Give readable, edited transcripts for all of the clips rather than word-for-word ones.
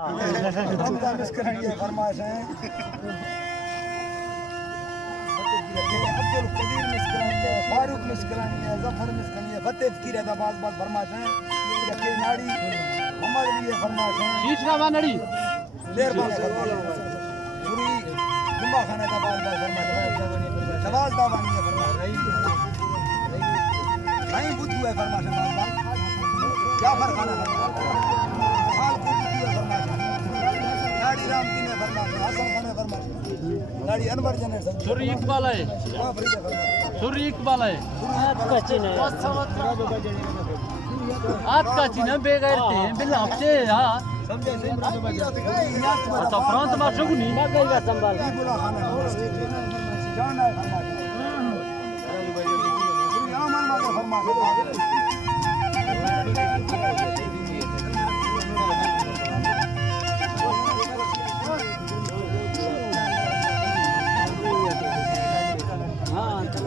हमदा miss करनी है फरमाइश है अब्दुल कदीर मिस करनी है फारूक मिस करनी है जफर मिस करनी है फतेह फकीर है बात बात फरमाइश है ये नाड़ी हमारे लिए फरमाइश है शीश का नड़ी देर बाद फरमाइश पूरी जुम्मा खाने का बात बात फरमाइश नवाज दावानी है फरमाइश नहीं बुद्धू है फरमाइश बात बात क्या फर्क खाना हाल को बुद्धू है फरमाइश नाड़ी राम की ने फरमाइश हसन खान ने फरमाइश नाड़ी अनवर जन है जोरी इकबाल है जोरी इकबाल है आज का चीन बेगैरते हैं बिल्ला से हां समझे से तो फ्रांस में शगुनी ना गईगा संभाल बोला खाना जाना है फरमाइश पूरी आमन में फरमाइश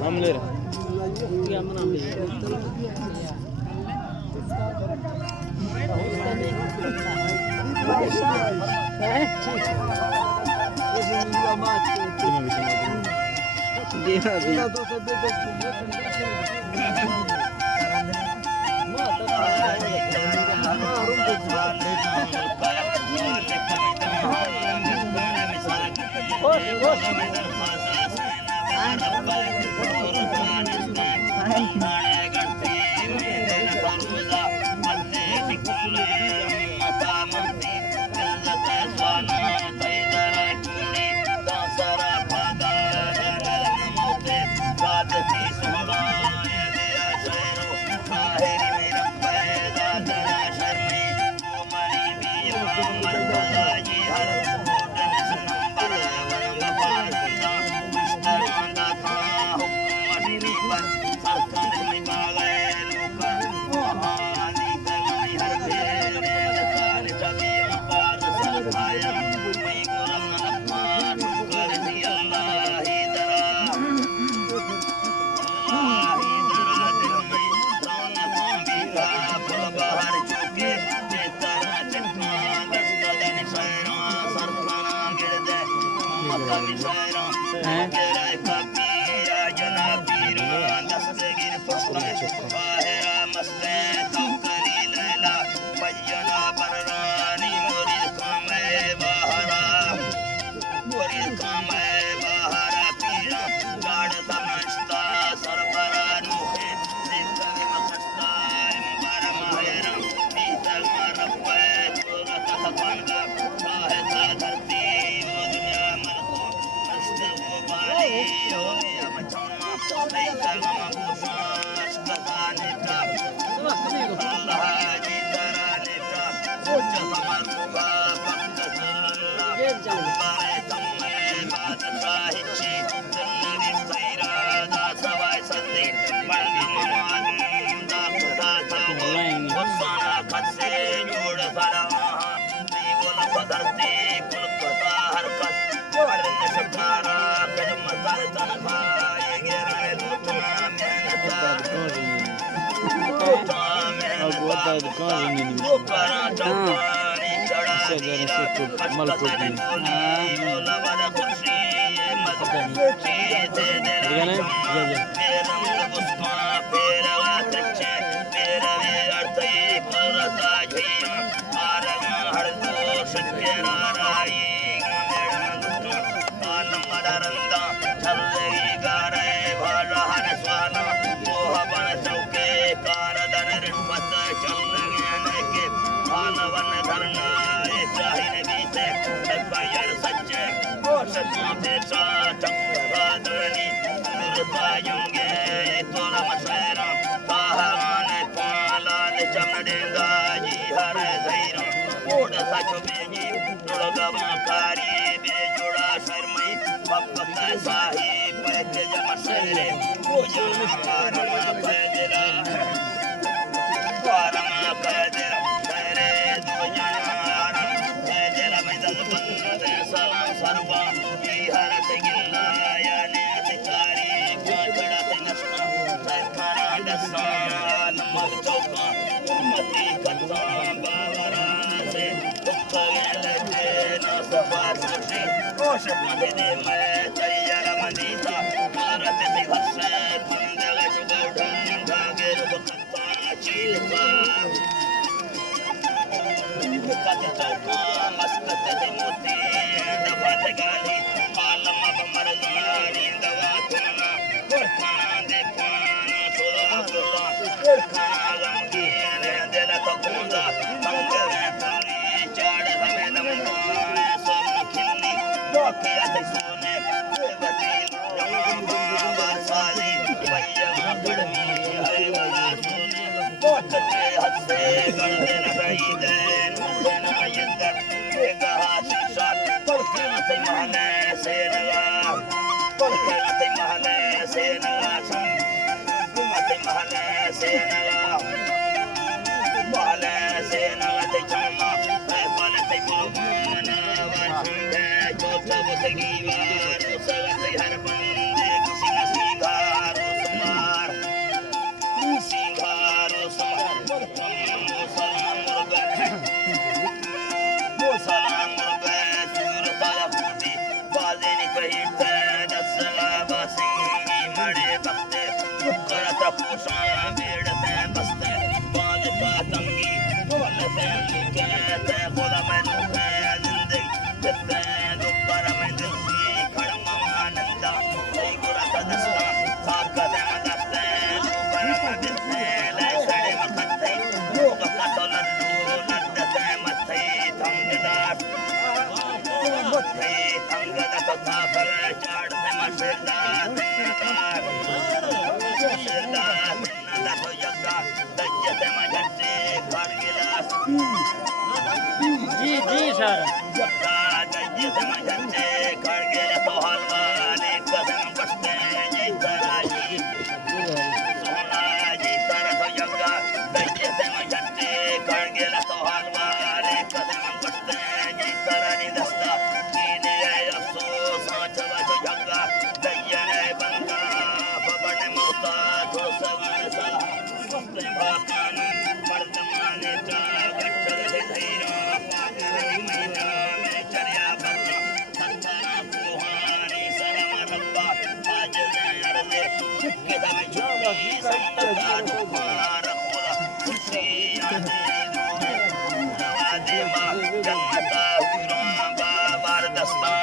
हम ले रहे क्या नाम ले Mati kata bawa rasa, जी जी सर Dasta